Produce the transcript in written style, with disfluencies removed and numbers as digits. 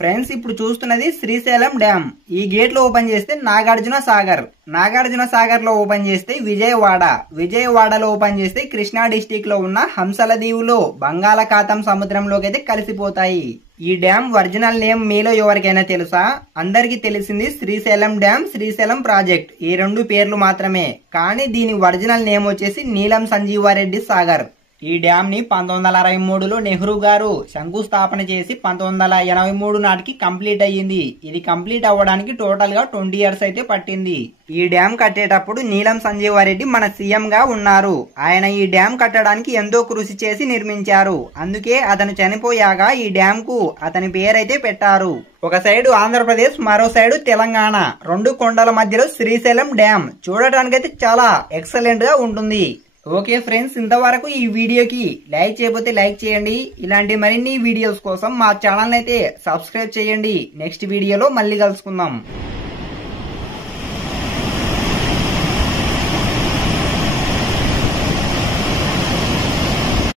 Friends ఇప్పుడు చూస్తున్నది Srisailam dam. ఈ గేట్ లో ఓపెన్ చేస్తే నాగార్జున సాగర్, నాగార్జున సాగర్ లో ఓపెన్ చేస్తే విజయవాడ, విజయవాడలో ఓపెన్ చేస్తే కృష్ణా డిస్టిక్ లో ఉన్న హంసల దీవులో బంగాళాఖాతం సముద్రంలోకి అయితే కలిసిపోతాయి. ఈ డ్యామ్ ఒరిజినల్ నేమ్ మీలో ఎవరికైనా తెలుసా? అందరికి తెలిసింది శ్రీశైలం డ్యామ్, శ్రీశైలం ప్రాజెక్ట్, ఈ రెండు పేర్లు మాత్రమే. కానీ దీని ఒరిజినల్ నేమ్ వచ్చేసి నీలం సంజీవారెడ్డి సాగర్. ఈ డ్యామ్ ని 1963లో నెహ్రూ గారు శంకుస్థాపన చేసి 1983 నాటికి కంప్లీట్ అయ్యింది. ఇది కంప్లీట్ అవ్వడానికి టోటల్ గా 20 ఇయర్స్ అయితే పట్టింది. ఈ డ్యామ్ కట్టేటప్పుడు నీలం సంజీవారెడ్డి మన సీఎం గా ఉన్నారు. ఆయన ఈ డ్యామ్ కట్టడానికి ఎంతో కృషి చేసి నిర్మించారు. అందుకే అతను చనిపోయాక ఈ డ్యామ్ కు అతని పేరైతే పెట్టారు. ఒక సైడు ఆంధ్రప్రదేశ్, మరో సైడు తెలంగాణ, రెండు కొండల మధ్యలో శ్రీశైలం డ్యామ్ చూడటానికైతే చాలా ఎక్సలెంట్ గా ఉంటుంది. ఓకే ఫ్రెండ్స్, ఇంతవరకు ఈ వీడియోకి లైక్ చేయకపోతే లైక్ చేయండి. ఇలాంటి మరిన్ని వీడియోస్ కోసం మా ఛానల్ అయితే సబ్స్క్రైబ్ చేయండి. నెక్స్ట్ వీడియోలో మళ్ళీ కలుసుకుందాం.